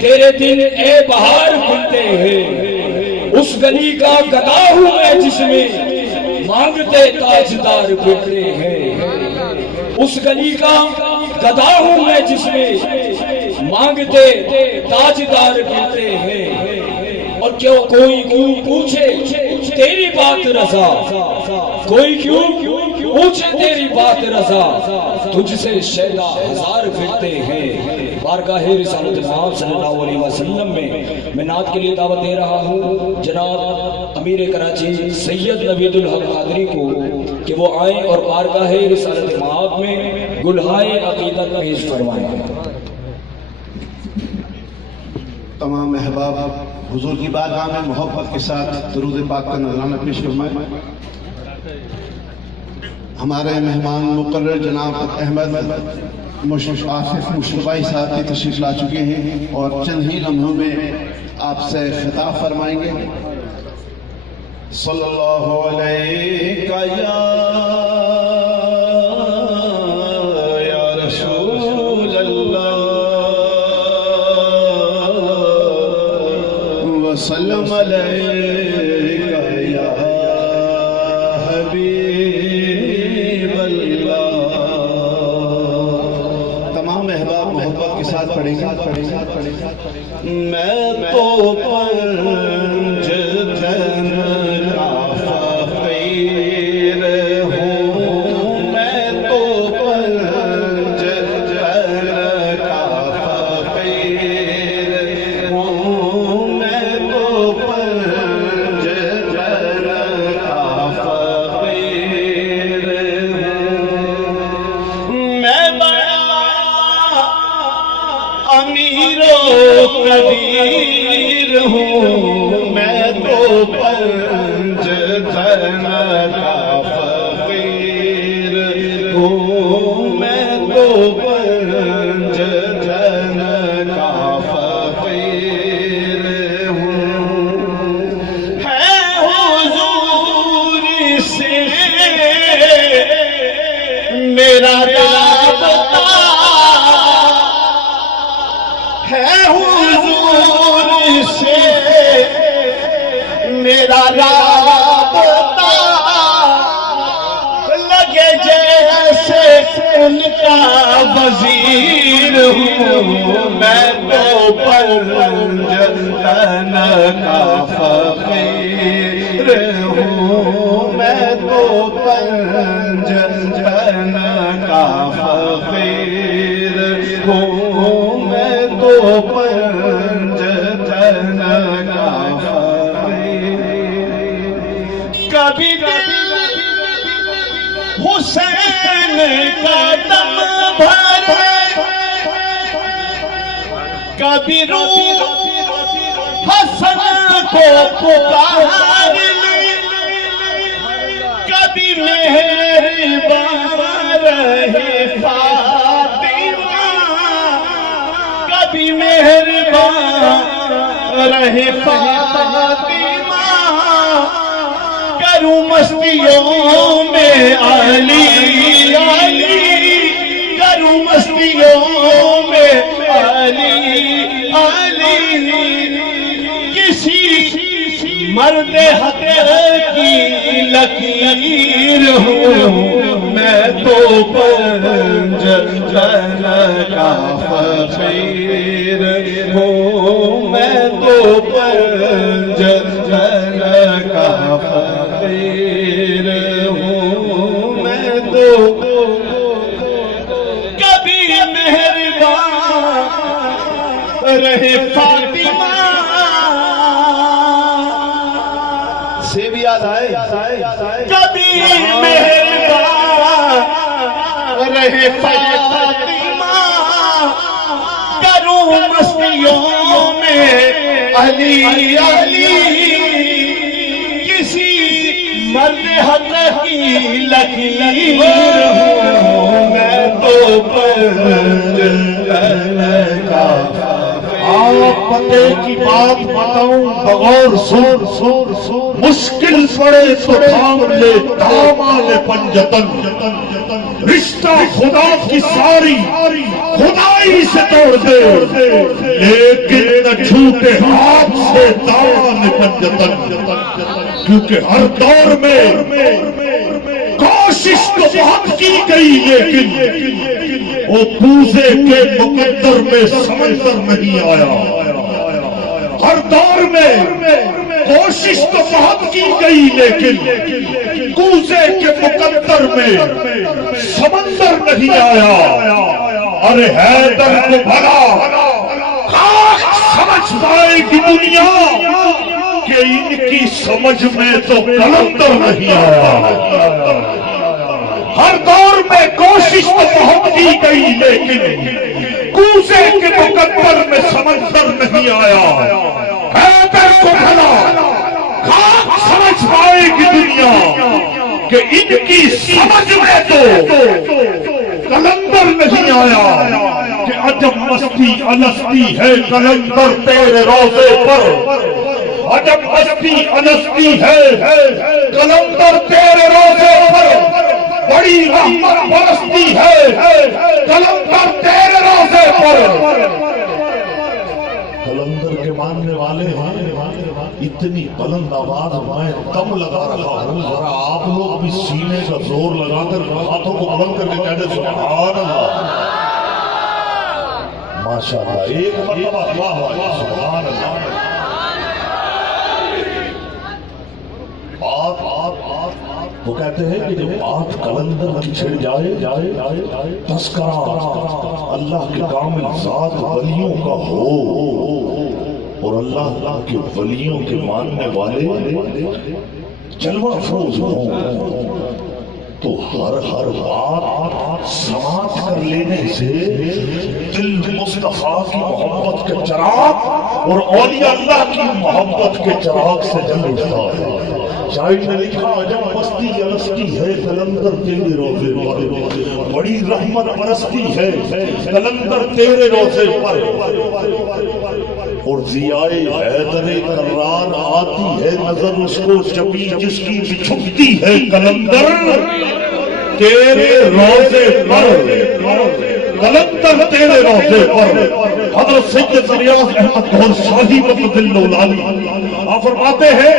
تیرے دن اے بہار کھلتے ہیں، اس گلی کا گدا ہوں میں جس میں مانگتے تاجدار پھرتے ہیں، اس گلی کا گدا ہوں میں جس میں مانگتے تاجدار پھرتے ہیں، اور کیوں کوئی کیوں پوچھے تیری بات رضا، کوئی کیوں پوچھے تیری بات رضا، تجھ سے شیدا ہزار پھرتے ہیں۔ بارگاہ رسالت مآب صلی اللہ علیہ وسلم میں نعت کے لیے دعوت دے رہا ہوں جناب امیر کراچی سید نوید الحق قادری کو کہ وہ آئیں اور بارگاہ رسالت مآب میں گلہائے عقیدت پیش فرمائیں۔ تمام احباب حضور کی بارگاہ میں محبت کے ساتھ درود پاک کا نذرانہ پیش فرمائیں۔ ہمارے مہمان مقرر جناب احمد آصف مشتبائی صاحب کی تشریف لا چکے ہیں اور چند ہی لمحوں میں آپ سے خطاب فرمائیں گے۔ صلی اللہ علیہ یا رسول اللہ وسلم علیہ یا حبیب اللہ۔ تمام احباب محبت کے ساتھ پڑھیں گے۔ میں تو پنج تن کا فقیر ہوں، میں تو پنج تن کا فقیر ہوں، میں تو پنج تن کا فقیر ہوں، میں بڑا امیر و قدیر ہوں، میں تو پنج تن کا فقیر ہوں، میں تو پنج تن کا فقیر ہوں، ہے حضور سے میرا رابطہ، ہے حضور سے میرا رابطہ، لگے جیسے ان کا وزیر ہوں، میں تو پنج تن کا فقیر ہوں، میں تو پنج تن کا فقیر ہوں، میں تو پنج تن کا فقیر۔ کبھی دل حسین کا دم بھرے، کبھی روح حسن کو پکار لی، کبھی مہربان رہے فاطمہ، کبھی مہربان رہے فاطمہ، کروں مستیوں میں علی علی، کروں مستیوں میں علی علی، کسی مرد حق کی لکیر ہوں، میں تو پنج تن کا فقیر ہوں، میں تو پنج تن کا فقیر ہوں، میں تو کبھی مہربان رہے فاطمہ سے بھی یاد آئے، کبھی مہربان رہے فاطمہ، کروں مستیوں میں علی علی، کسی مرد حق کی لکیر ہوں، میں تو پنج تن کا۔ آپ پتے کی بات بتاؤں بغور سور، مشکل پڑے تو تھام لے دامال پنجتن، رشتہ خدا کی ساری خدا رسائی سے توڑ دے لیکن نہ چھوٹے ہاتھ سے دان پنجتن، کیونکہ ہر دور میں کوشش تو بہت کی گئی لیکن وہ کوزے کے مقدر میں سمندر نہیں آیا۔ ہر دور میں کوشش تو بہت کی گئی لیکن کوزے کے مقدر میں سمندر نہیں آیا۔ ارے حیدر کو بھلا خاک سمجھ پائے گی دنیا کہ ان کی سمجھ میں تو قلندر نہیں آیا۔ ہر دور میں کوشش تو بہت کی گئی لیکن کوزے کے مقدر میں سمندر نہیں آیا۔ حیدر کو بھلا خاک سمجھ پائے گی دنیا کہ ان کی سمجھ میں تو قلندر نہیں آیا۔ کہ عجب مستی الستی ہے قلندر تیرے روضے پر، عجب مستی الستی ہے قلندر تیرے روضے پر، بڑی رحمت برستی ہے قلندر تیرے روضے پر۔ قلندر کے ماننے والے ہیں اتنی بلند آواز میں تب لگا رہا ہوں، ذرا آپ لوگ بھی سینے کا زور لگا کر ہاتھوں کو بلند کر کے کہتے سبحان اللہ، ماشاءاللہ، ایک مرتبہ اللہ سبحان اللہ۔ وہ کہتے ہیں کہ جب بات قلندر کی چھڑ جائے تذکرہ اللہ کے کامل ذات ولیوں کا ہو اور اللہ کے ولیوں کے ماننے والے جلوہ افروز ہوں تو ہر بات سماعت کر لینے سے دل مصطفیٰ کی محبت کے چراغ اور اولیاء اللہ کی محبت کے چراغ سے جل اٹھتا ہے۔ شاعر نے لکھا عجب مستی الستی ہے قلندر تیرے روضے پر، بڑی رحمت برستی ہے قلندر تیرے روضے پر، اور ضیائے حیدر کرار آتی ہے نظر اس کو جبھی جس کی چھپتی ہے قلندر تیرے روضے پر، قلندر تیرے روضے پر۔ حضرت سید ریاض احمد گوہر شاہی وقت اللہ آپ فرماتے ہیں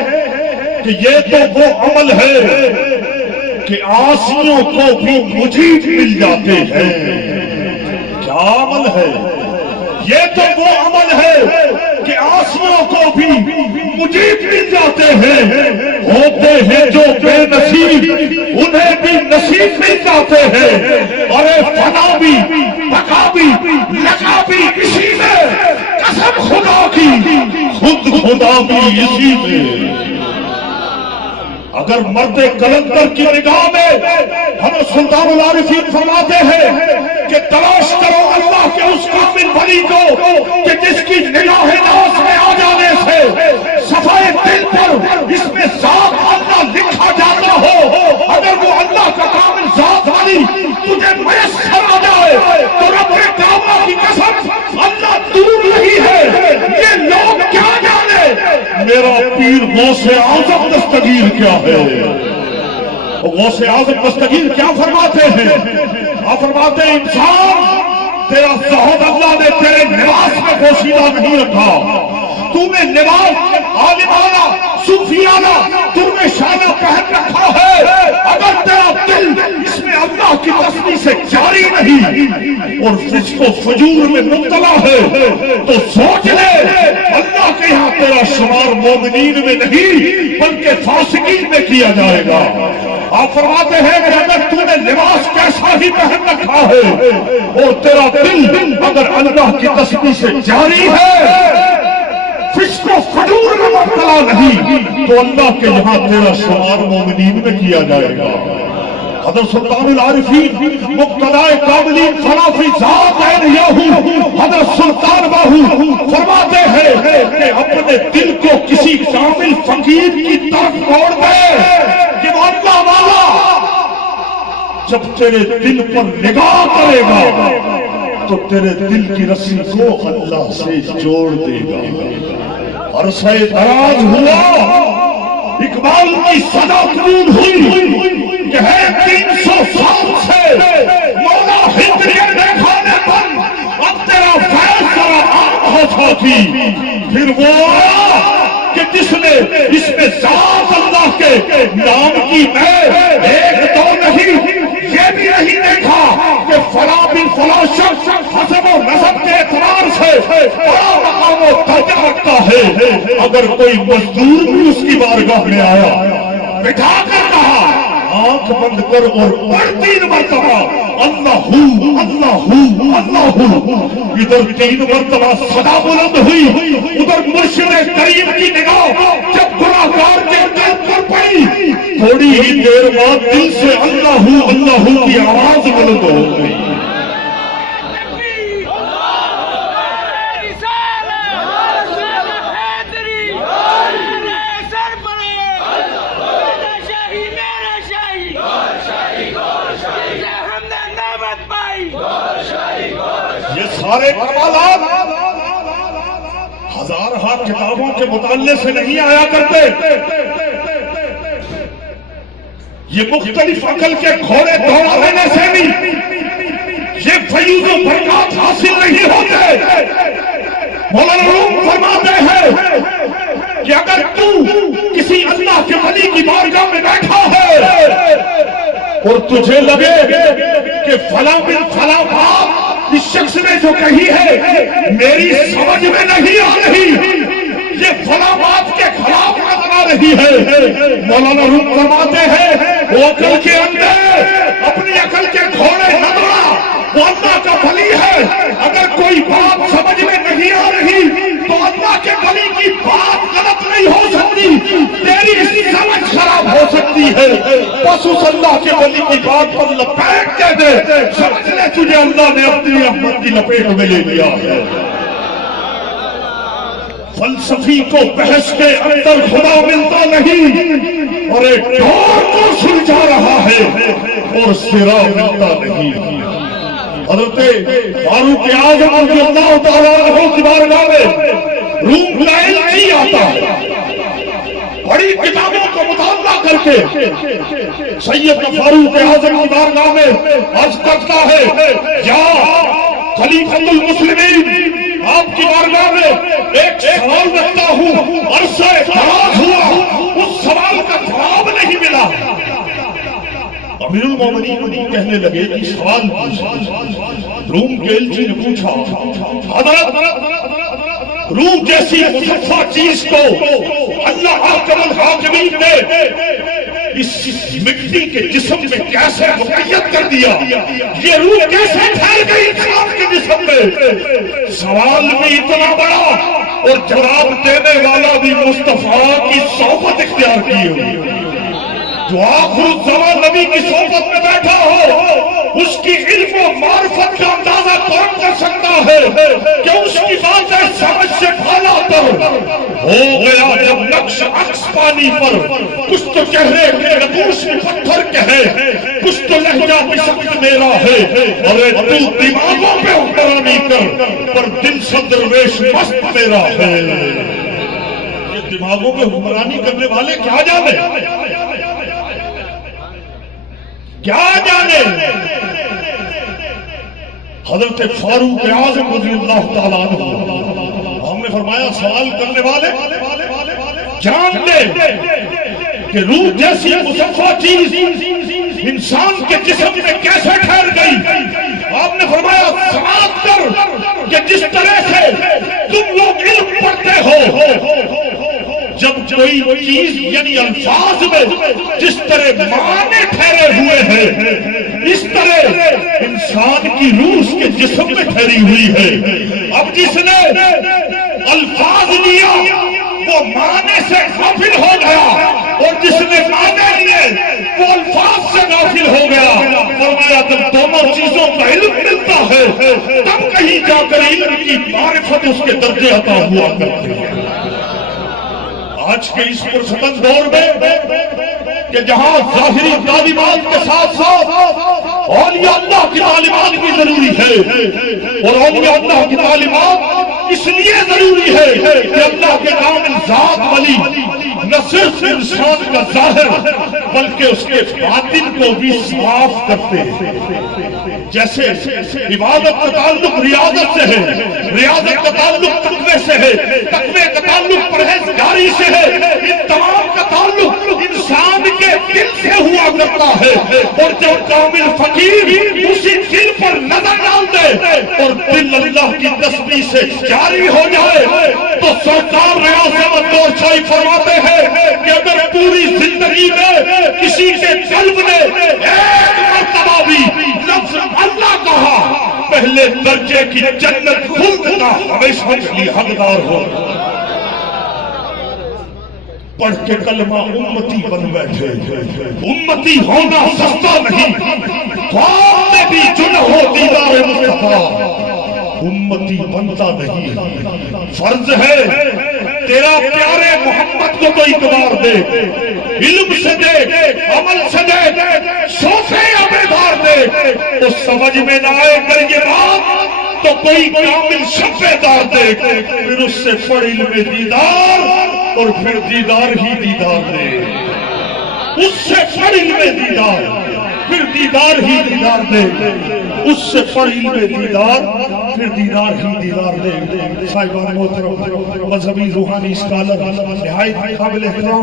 کہ یہ تو وہ عمل ہے کہ عاصیوں کو بھی مجید مل جاتے ہیں۔ کیا عمل ہے؟ یہ تو وہ عمل ہے کہ عاصیوں کو بھی مجید مل جاتے ہیں، ہوتے ہیں جو بے نصیب انہیں بھی نصیب مل جاتے ہیں۔ ارے فنا بھی بقا بھی لقا بھی اسی میں، قسم خدا کی خود خدا بھی اسی میں۔ اگر مرد قلندر کی نگاہ میں حضرت سلطان العارفین فرماتے ہیں کہ تلاش کرو اللہ کے اس کامل ولی کو کہ جس کی نگاہ ناز میں آ جانے سے صفائے دل پر اس میں ذات اللہ لکھا جاتا ہو، اگر وہ اللہ کا کامل ذات والی تجھے میسر آ جائے تو رب کعبہ کی قسم اللہ دور نہیں ہے۔ یہ لوگ کیا جانے میرا پیر غوث اعظم دستگیر کیا ہے؟ غوث اعظم دستگیر کیا فرماتے ہیں؟ آپ فرماتے ہیں انسان تیرا زہد اللہ نے تیرے لباس میں پوشیدہ نہیں رکھا، تو نے لباس عالمانہ صوفیانہ تم نے شانہ پہن رکھا ہے، اگر تیرا دل اس میں اللہ کی تسبیح سے جاری نہیں اور فسق و فجور میں مبتلا ہے تو سوچ لے اللہ کے یہاں تیرا شمار مومنین میں نہیں بلکہ فاسقین میں کیا جائے گا۔ آپ فرماتے ہیں کہ اگر تو نے لباس کیسا ہی پہن رکھا ہے اور تیرا دل اگر اللہ کی تسبیح سے جاری ہے، فسق و فجور میں مبتلا نہیں، تو اللہ کے یہاں تیرا شمار مومنین میں کیا جائے گا۔ حضرت سلطان العارفین مقتدائے کاملین فنافی ذات عین یاہو حضرت سلطان باہو فرماتے ہیں کہ اپنے دل کو کسی کامل فقیر کی طرف موڑ دے کہ وہ اللہ والا جب تیرے دل پر نگاہ کرے گا تو تیرے دل کی رسی کو اللہ سے جوڑ دے گا۔ عرصہ دراز ہوا، اقبال کی صدا قبول ہوئی کہ ہے 300 سال سے مولا ہند کے دیکھانے پر اب بادشاہ کی، پھر وہ کہ جس نے اس میں ذات اللہ کے نام کی میں ایک دو نہیں، یہ بھی نہیں دیکھا کہ فلاں بن فلاں شخص حسب و نسب کے اعتبار سے بڑا مقام و درجہ رکھتا ہے. اگر کوئی مزدور بھی اس کی بارگاہ میں آیا، بٹھا کر کہا آنکھ بند کر اور پڑھ 3 مرتبہ اللہ ہو اللہ ہو اللہ ہو، ادھر 3 مرتبہ صدا بلند ہوئی، ادھر مرشد کریم کی نگاہ جب گناہگار کے قلب پر پڑی، تھوڑی ہی دیر بعد دل سے اللہ ہو کی آواز بلند ہو گئی. یہ سارے کمالات ہزارہ کتابوں کے مطالعے سے نہیں آیا کرتے، یہ مختلف عقل کے گھوڑے دوڑا لینے سے نہیں، یہ فیوز و برکات حاصل نہیں ہوتے. مولانا روم فرماتے ہیں کہ اگر تو کسی اللہ کے ولی کی بارگاہ میں بیٹھا ہے اور تجھے لگے کہ فلاں بن فلاں بات اس شخص نے جو کہی ہے میری سمجھ میں نہیں آ رہی، یہ فلاں بات کے خلاف نظر آ رہی ہے، مولانا روم فرماتے ہیں وہ عقل کے اندر اپنی عقل کے گھوڑے نہ دوڑا، وہ اللہ کا ولی ہے. اگر کوئی بات سمجھ میں نہیں آ رہی تو اللہ کے ولی کی بات غلط نہیں ہو سکتی، تیری سمجھ خراب ہو سکتی ہے. بس اس اللہ کے ولی کی بات پر لپیٹ کے دے، سمجھ لے تجھے اللہ نے اپنی رحمت کی لپیٹ میں لے لیا ہے. فلسفی کو بحث کے اندر خدا ملتا نہیں اور ایک ڈور کو سلجھا رہا ہے اور سرا ملتا نہیں. حضرت فاروق اعظم رضی اللہ تعالیٰ عنہ کی بارگاہ میں روم کا علم آتا ہے، بڑی کتابوں کو مطالعہ کر کے سیدنا فاروق اعظم کی بارگاہ میں عرض کرتا ہے یا خلیفۃ المسلمین، آپ کی بارگاہ میں ایک سوال رکھتا ہوں، عرصہ دراز ہوا اس سوال کا جواب نہیں ملا. امیر المومنین کہنے لگے کہ سوال روم کے ایلچی نے پوچھا، حضرت روح جیسی مصفہ چیز کو اللہ حاکم الحاکمین نے اس مٹی کے جسم میں کیسے مقید کر دیا، یہ روح کیسے ٹھہر گئی انسان کے جسم میں؟ سوال بھی اتنا بڑا اور جواب دینے والا بھی مصطفیٰ کی صحبت اختیار کی ہوئی. جو آخر الزمان نبی کی صحبت میں بیٹھا ہو اس کی علم و معرفت کا اندازہ کون کر سکتا ہے کہ اس کی باتیں سمجھ سے بھالا پر ہو گیا جب نقش عکس پانی پر، کچھ تو چہرے کے نقوش پتھر کہے، کچھ تو لہجہ بسکت میرا ہے، اور تو دماغوں پہ حکمرانی کر پر دل سے درویش مست میرا ہے. یہ دماغوں پہ حکمرانی کرنے والے کیا جانے، کیا جانے. حضرت فاروق اعظم رضی اللہ تعالیٰ عنہ، ہم نے فرمایا سوال کرنے والے جان لے کہ روح جیسی مصفہ چیز انسان کے جسم میں کیسے ٹھہر گئی. آپ نے فرمایا سماعت کر کہ جس طرح سے تم لوگ علم پڑھتے ہو، جب کوئی چیز یعنی الفاظ میں جس طرح معنی ٹھہرے ہوئے ہیں اس طرح انسان کی روح اس کے جسم میں ٹھہری ہوئی ہے. اب جس نے الفاظ لیا وہ معنی سے غافل ہو گیا اور جس نے معنی لیے وہ الفاظ سے غافل ہو گیا. فرمایا جب دونوں چیزوں کا علم ملتا ہے تب کہیں جا کر علم کی معرفت اس کے درجے عطا ہوا کرتے ہیں. آج کے اس پرفتن دور میں کہ جہاں ظاہری تعلیمات کے ساتھ ساتھ اولیاء اللہ کی تعلیمات بھی ضروری ہے، اور اولیاء اللہ کی تعلیمات اس لیے ضروری ہے کہ اللہ کے کامل ذات ولی نہ صرف انسان کا ظاہر بلکہ اس کے باطن کو بھی صاف کرتے ہیں. جیسے عبادت کا تعلق ریاضت سے ہے، ریاضت کا تعلق روکنے سے ہے، تقوی کا تعلق پرہیزگاری سے ہے، ان تمام کا تعلق انسان کے دل سے ہوا کرتا ہے۔ اور جب کامل فقیر اسی دل پر نظر ڈال دے اور دل اللہ کی تسبیح سے جاری ہو جائے تو سرکار ریاض احمد دورچائی فرماتے ہیں کہ اگر پوری زندگی میں کسی کے قلب نے ایک مرتبہ بھی لفظ اللہ کہا، پہلے درجے کی جنت خلد کا ہمیشہ کے لیے حقدار ہو۔ پڑھ کے کلمہ امتی بن بیٹھے۔ امتی ہونا سستا نہیں، خواب میں بھی جو نہ ہو دیدار مصطفیٰ امتی بنتا نہیں۔ فرض ہے تیرا پیارے محمد کو تو اقرار دے، علم سے دے، عمل سے دے، سوچے یا بیدار دے، تو سمجھ میں نہ آئے کر یہ بات تو کوئی کامل شبیدار دے، پھر اس سے پڑھ علم دیدار اور پھر دیدار ہی دیدار دے، اس سے پڑھ علم دیدار پھر دیدار ہی دیدار دے، اس سے پڑھ علم دیدار پھر دیدار ہی دیدار دے۔ صاحبان محترم، مذہبی روحانی اسکالر، نہایت قابل احترام